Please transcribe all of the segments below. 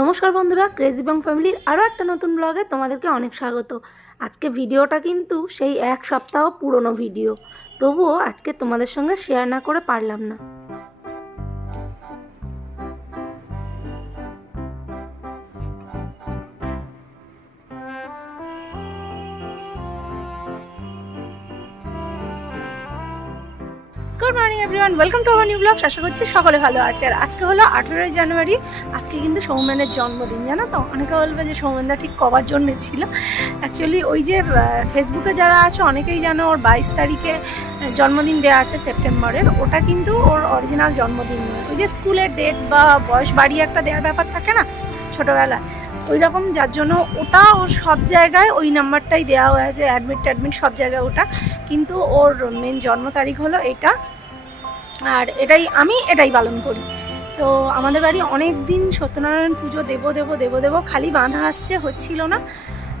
নমস্কার বন্ধুরা, ক্রেজি বং ফ্যামিলির আরও একটা নতুন ব্লগে তোমাদেরকে অনেক স্বাগত। আজকে ভিডিওটা কিন্তু সেই এক সপ্তাহ পুরনো ভিডিও, তবুও আজকে তোমাদের সঙ্গে শেয়ার না করে পারলাম না। Good morning everyone, welcome to our new blog. আশা করছি সকলে ভালো আছে। আর আজকে হলো 18 জানুয়ারি। আজকে কিন্তু সৌমেনের জন্মদিন। জানো তো, অনেকে বলবে যে সৌমেনদা ঠিক কবার জন্মেছিল। অ্যাকচুয়ালি ওই যে ফেসবুকে যারা আছে অনেকেই জানো ওর 22 তারিখে জন্মদিন দেওয়া আছে সেপ্টেম্বরের। ওটা কিন্তু ওর অরিজিনাল জন্মদিন নয়। ওই যে স্কুলের ডেট বা বয়স বাড়িয়ে একটা দেওয়ার ব্যাপার থাকে না ছোটোবেলায়, ওই রকম, যার জন্য ওটা ওর সব জায়গায় ওই নাম্বারটাই দেওয়া হয়েছে, অ্যাডমিট সব জায়গায় ওটা, কিন্তু ওর মেন জন্ম তারিখ হলো এটা। আর আমি এটাই পালন করি। তো আমাদের বাড়ি অনেক দিন সত্যনারায়ণ পুজো দেবো খালি বাঁধা আসছে, হচ্ছিল না।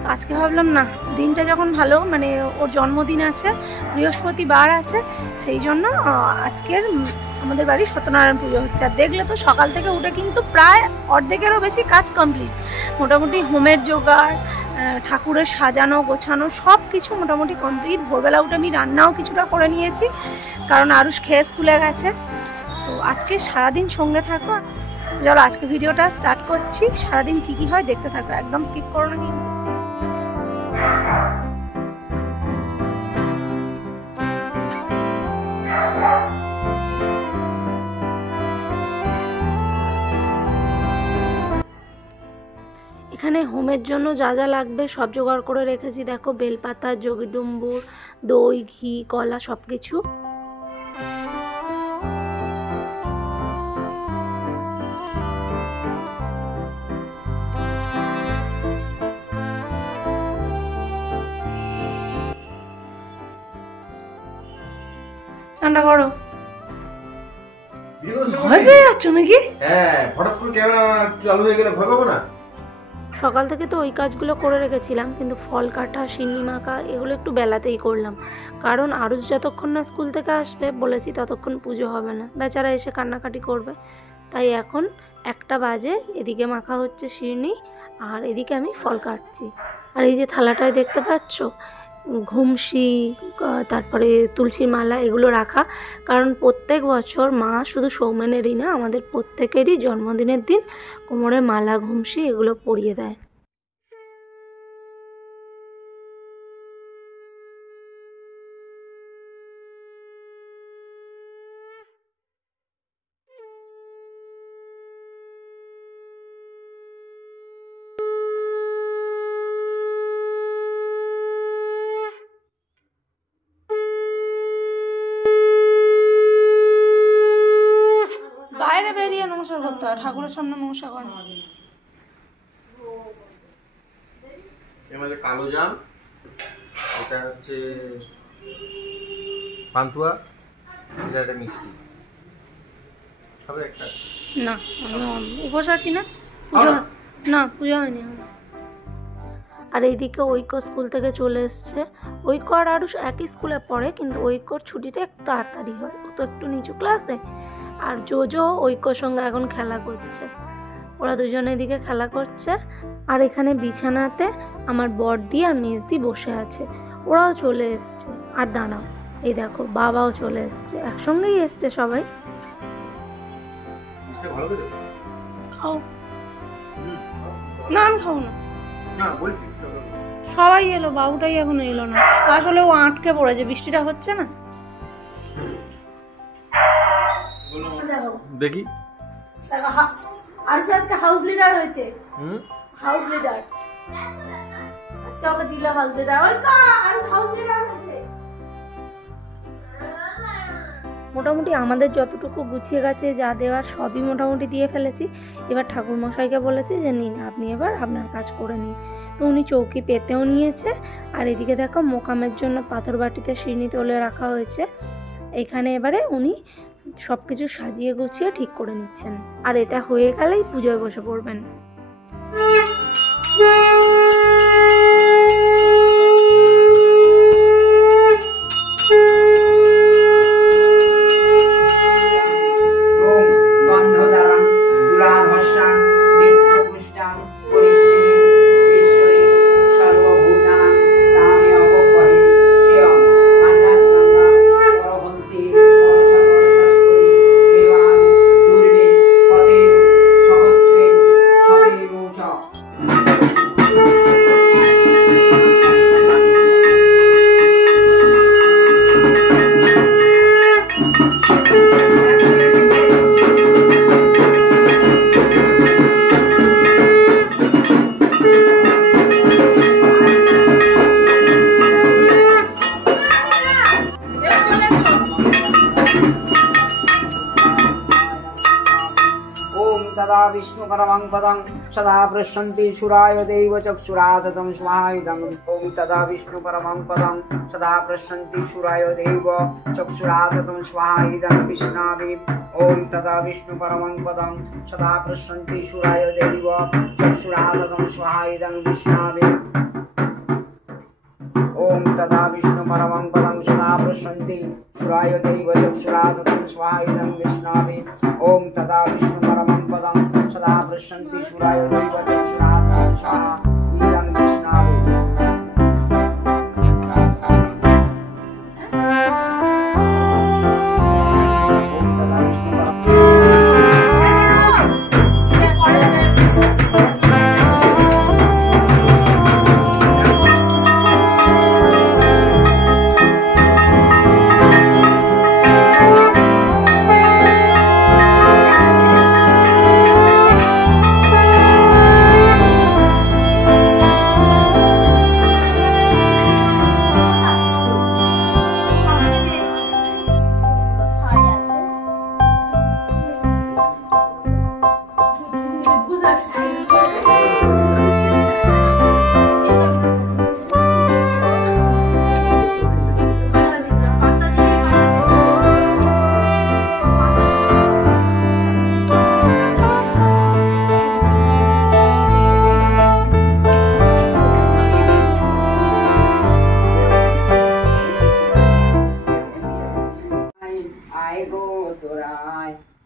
তো আজকে ভাবলাম না, দিনটা যখন ভালো, মানে ওর জন্মদিন আছে, বৃহস্পতিবার আছে, সেই জন্য আজকের আমাদের বাড়ি সত্যনারায়ণ পুজো হচ্ছে। আর দেখলে তো সকাল থেকে উঠে কিন্তু প্রায় অর্ধেকেরও বেশি কাজ কমপ্লিট। মোটামুটি হোমের জোগাড়, ঠাকুরের সাজানো গোছানো সব কিছু মোটামুটি কমপ্লিট। ভোরবেলা উঠে আমি রান্নাও কিছুটা করে নিয়েছি, কারণ আরুষ খেয়ে স্কুলে গেছে। তো আজকে সারাদিন সঙ্গে থাকো। চলো আজকে ভিডিওটা স্টার্ট করছি। সারাদিন কী কী হয় দেখতে থাকো, একদম স্কিপ করো না কিন্তু। এখানে হোমের জন্য যা যা লাগবে সব জোগাড় করে রেখেছি। দেখো, বেলপাতা, যোগীডুম্বুর, দই, ঘি, কলা, সব কিছু। ঠান্ডা করো। ভয় পেয়ে যাচ্ছ নাকি? হ্যাঁ, হঠাৎ করে ক্যামেরা চালু হয়ে গেলে ভয় পাবো না? সকাল থেকে তো ওই কাজগুলো করে রেখেছিলাম, কিন্তু ফল কাটা, সিন্নি মাখা এগুলো একটু বেলাতেই করলাম, কারণ আরুষ যতক্ষণ না স্কুল থেকে আসবে বলেছি ততক্ষণ পুজো হবে না, বেচারা এসে কান্নাকাটি করবে। তাই এখন 1টা বাজে, এদিকে মাখা হচ্ছে সিন্নি আর এদিকে আমি ফল কাটছি। আর এই যে থালাটায় দেখতে পাচ্ছ, ঘুমসি, তারপরে তুলসী মালা, এগুলো রাখা, কারণ প্রত্যেক বছর মা শুধু সৌমেনেরই না, আমাদের প্রত্যেকেরই জন্মদিনের দিন কোমরে মালা, ঘুমসি এগুলো পরিয়ে দেয়। বাইরে বেরিয়ে নমস্কার করতে হয়, ঠাকুরের সামনে নমস্কার করে না। এমএলএ কালো জাম, এটা হচ্ছে পান্তুয়া, এটা একটা মিষ্টি, সবে একটা না, আমি উপোস আছি না, পুজো না, পুজো হয়নি। আর এইদিকে ঐক্য স্কুল থেকে চলে এসছে। ঐক্য আর আরও একই স্কুলে পড়ে, কিন্তু ঐক্যর ছুটিটা একটু তাড়াতাড়ি হয়, ও তো একটু নিচু ক্লাসে। আর জোজো ঐক্যর সঙ্গে এখন খেলা করছে, ওরা দুজনে এদিকে খেলা করছে। আর এখানে বিছানাতে আমার বড়দি আর মেজদি বসে আছে, ওরাও চলে এসছে। আর দাঁড়াও, এই দেখো বাবাও চলে এসছে, একসঙ্গেই এসছে সবাই। খাও না, আমি খাও না, সবাই এলো, বাবুটাই এখনো এলো না। আসলে ও আটকে পড়েছে, বৃষ্টিটা হচ্ছে না। দেখি আজকে হাউস লিডার হয়েছে, হাউস লিডার আজকে ওকে দিল, হাউস লিডার। ওই হাউস লিডার হয়েছে। মোটামুটি আমাদের যতটুকু গুছিয়ে গেছে, যা দেওয়ার সবই মোটামুটি দিয়ে ফেলেছি। এবার ঠাকুরমশাইকে বলেছি যে নিন, আপনি এবার আপনার কাজ করে নিন। তো উনি চৌকি পেতেও নিয়েছে। আর এদিকে দেখো, মোকামের জন্য পাথর বাটিতে সিন্নি তোলে রাখা হয়েছে। এখানে এবারে উনি সব কিছু সাজিয়ে গুছিয়ে ঠিক করে নিচ্ছেন। আর এটা হয়ে গেলেই পুজোয় বসে পড়বেন। গন্ধ দ্বারা দুরা ভস্যাং নিত্য পুষ্প विष्णु परमं पदं सदा पृच्छन्ति सुराय देव चक्षुराततं स्वाहायुधं ॐ तदा विष्णु परमं पदं सदा पृच्छन्ति सुराय देव चक्षुराततं स्वाहायुधं विष्णावे ॐ तदा विष्णु परमं पदं सदा पृच्छन्ति सुराय देव चक्षुराततं स्वाहायुधं विष्णावे ॐ तदा विष्णु परमं पदं सदा पृच्छन्ति सुराय देव चक्षुराततं स्वाहायुधं विष्णावे ॐ तदा विष्णु परमं पदं सदा पृच्छन्ति सुराय देव चक्षुराततं स्वाहायुधं विष्णावे ॐ तदा विष्णु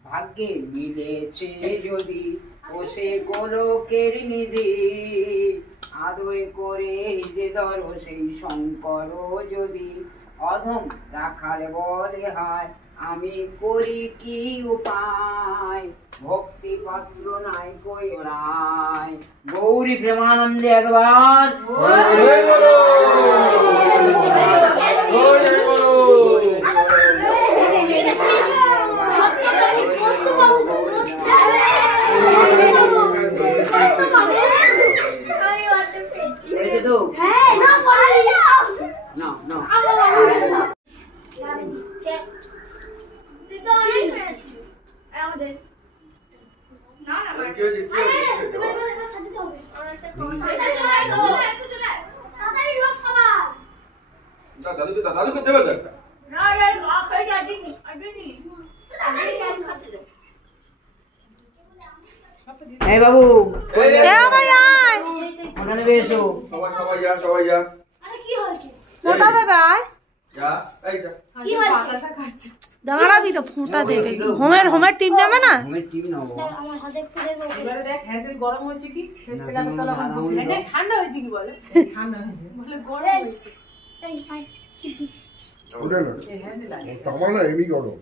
ভাগ্যে মিলেছে যদি বসে গোলকের নিধি আদর করে হৃদয় সেই শঙ্কর যদি অধম রাখাল বলে হায় আমি করি কি উপায় ভক্তি পাত্র নাই কই রায় গৌরী প্রেমানন্দে একবার দাদুকে দেবে তো একটা এই বাবু সবাই সবাই যা সবাই যা ফোঁটা দেবে আয় যা এই যা কি হয়েছে দাঁড়াবি তো ফোঁটা দেবে হোমের টিম নেবে না হোমের টিম নাও আমার হাতে পুরো এবারে দেখ হ্যান্ডেল গরম হয়েছে কি সেলাকে তলা বসে এটা ঠান্ডা হয়েছে কি বলে ঠান্ডা হয়েছে বলে গরম হয়েছে এই হাই ওটা না এই হ্যান্ডেল আগে আমার না এমনি গরম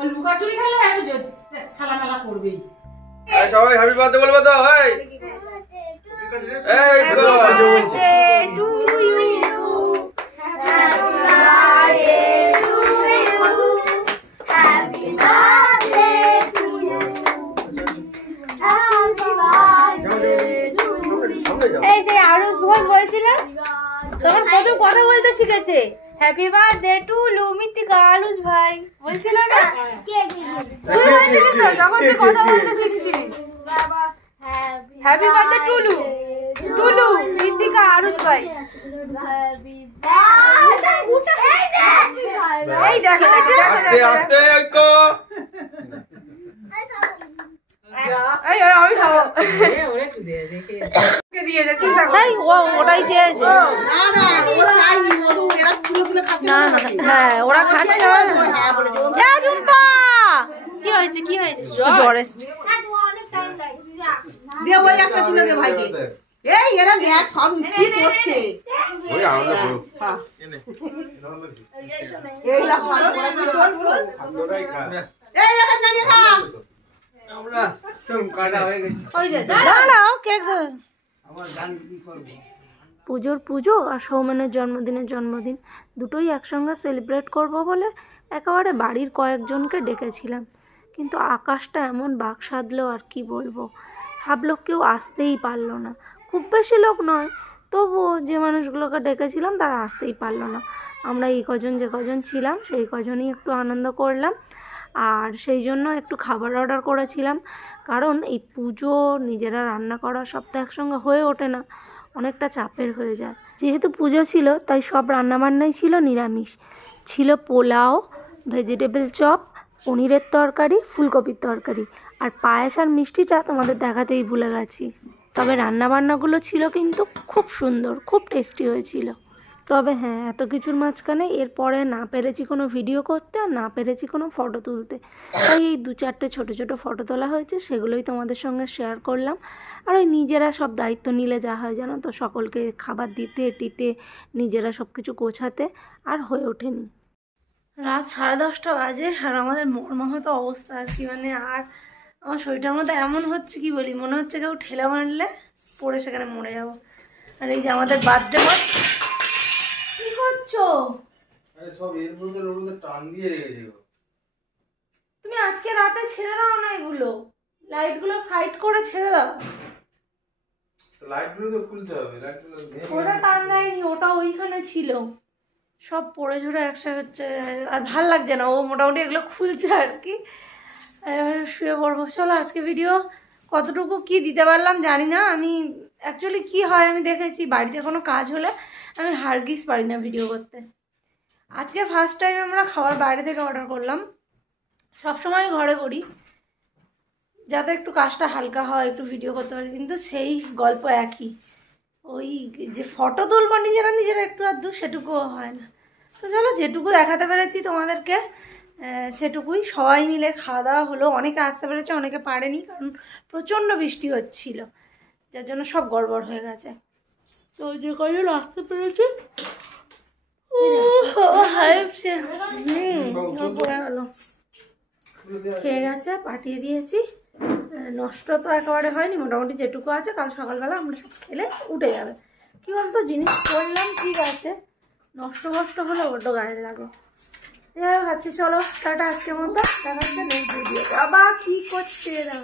ও লুকাচুরি খেলে একটু খেলামেলা করবেই এই সবাই হ্যাপি বার্থডে বলবে তো এই এই তো to you happy birthday to you happy birthday to you সামনে যাও এই যে আরুষ ঘোষ বলছিল তখন প্রথম কথা বলতে শিখেছে হ্যাপি বার্থডে টু লুমিতিকা আলুজ ভাই বলছিল না কে তুই বলছিলি তো যখন তুই কথা বলতে শিখছিলি বাবা হ্যাপি বার্থডে টুলু টুলু মিতিকা আলুজ ভাই হ্যাপি বার্থডে এই দেখো আস্তে আস্তে কো এই আমি খাবো ওরে একটু দে দেখে দিয়েছে চিন্তা করো। এই ও ওটাই চেয়েছে। না না ও চাইনি ও এরা তুলে তুলে খাচ্ছে না না হ্যাঁ ওরা খাচ্ছে। হ্যাঁ বলেছে ও এ ঝুম্পা কি হয়েছে জ্বর এসছে। দে ওই একটা তুলে দে ভাইকে এই এরা দেখ সব কি করছে ওই আমাদের বলো এই দেখো ওরা কি করছে এই এখান থেকে খা আমরা চল কাটা হয়ে গেছে ওই যে দাঁড়াও কেক দে। আমার গান কি করবো পুজোর পুজো আর সৌমেনের জন্মদিনের জন্মদিন দুটোই একসঙ্গে সেলিব্রেট করব বলে একেবারে বাড়ির কয়েকজনকে ডেকেছিলাম, কিন্তু আকাশটা এমন বাক সাধলো আর কি বলবো, ভাবলো কেউ আসতেই পারলো না। খুব বেশি লোক নয়, তবুও যে মানুষগুলোকে ডেকেছিলাম তারা আসতেই পারলো না। আমরা এই কজন যে কজন ছিলাম সেই কজনই একটু আনন্দ করলাম, আর সেই জন্য একটু খাবার অর্ডার করেছিলাম, কারণ এই পুজো নিজেরা রান্না করা সব তো একসঙ্গে হয়ে ওঠে না, অনেকটা চাপের হয়ে যায়। যেহেতু পুজো ছিল তাই সব রান্নাবান্নাই ছিল নিরামিষ। ছিল পোলাও, ভেজিটেবল চপ, পনিরের তরকারি, ফুলকপির তরকারি, আর পায়েস আর মিষ্টি চা তোমাদের দেখাতেই ভুলে গেছি। তবে রান্নাবান্নাগুলো ছিল কিন্তু খুব সুন্দর, খুব টেস্টি হয়েছিল। তবে হ্যাঁ, এত কিছুর মাঝখানে এরপরে না পেরেছি কোনো ভিডিও করতে আর না পেরেছি কোনো ফটো তুলতে, তাই এই 2-4টে ছোটো ছোটো ফটো তোলা হয়েছে, সেগুলোই তোমাদের সঙ্গে শেয়ার করলাম। আর ওই নিজেরা সব দায়িত্ব নিলে যা হয় জানো তো, সকলকে খাবার দিতে টিতে নিজেরা সব কিছু গোছাতে আর হয়ে ওঠেনি। রাত 10:30 বাজে আর আমাদের মর্মাহত অবস্থা আর কি, মানে আর আমার শরীরটার মধ্যে এমন হচ্ছে কি বলি, মনে হচ্ছে কেউ ঠেলা মারলে পড়ে সেখানে মরে যাবো। আর এই যে আমাদের বার্থডে বয়, কি করছো আরে সব এর মধ্যে ওর মধ্যে টান দিয়ে রেখেছে গো তুমি? আজকে রাতে ছেড়ে দাও না এগুলো, লাইটগুলো সাইড করে ছেড়ে দাও। লাইটগুলো তো খুলতে হবে, লাইটগুলো ওটা টান দেয়নি, ওটা ওইখানে ছিল, সব পড়ে ঝরে একসাথে হচ্ছে আর ভাল লাগছে না। ও মোটামুটি এগুলো খুলছে আর কি। এবার শুয়ে পড়বো। চলো আজকে ভিডিও কতটুকু কি দিতে পারলাম জানি না। আমি অ্যাকচুয়ালি কি হয় আমি দেখেছি, বাড়িতে কোনো কাজ হলে আমি হারগিস পারি না ভিডিও করতে। আজকে ফার্স্ট টাইম আমরা খাবার বাইরে থেকে অর্ডার করলাম, সবসময় ঘরে করি যাতে একটু কাজটা হালকা হয়, একটু ভিডিও করতে পারি, কিন্তু সেই গল্প একই, ওই যে ফটো তুলবো নিজেরা নিজেরা একটু আধটু সেটুকুও হয় না। তো চলো যেটুকু দেখাতে পেরেছি তোমাদেরকে সেটুকুই। সবাই মিলে খাওয়া দাওয়া হলো, অনেকে আসতে পেরেছে অনেকে পারেনি, কারণ প্রচণ্ড বৃষ্টি হচ্ছিল যার জন্য সব গড়বড় হয়ে গেছে। তো যে কজন আসতে পেরেছে পড়ে গেলো, খেয়ে গেছে, পাঠিয়ে দিয়েছি। নষ্ট তো একেবারে হয়নি, মোটামুটি যেটুকু আছে কাল সকালবেলা আমরা সব খেলে উঠে যাবে। কী বলতো, জিনিস করলাম ঠিক আছে, নষ্ট কষ্ট হলে বড্ড গায়ে লাগে। যাই হোক আজকে চলো টাটা, আজকের মতো দেখা হচ্ছে নেক্সট ভিডিও। আবার কী করছে এরা?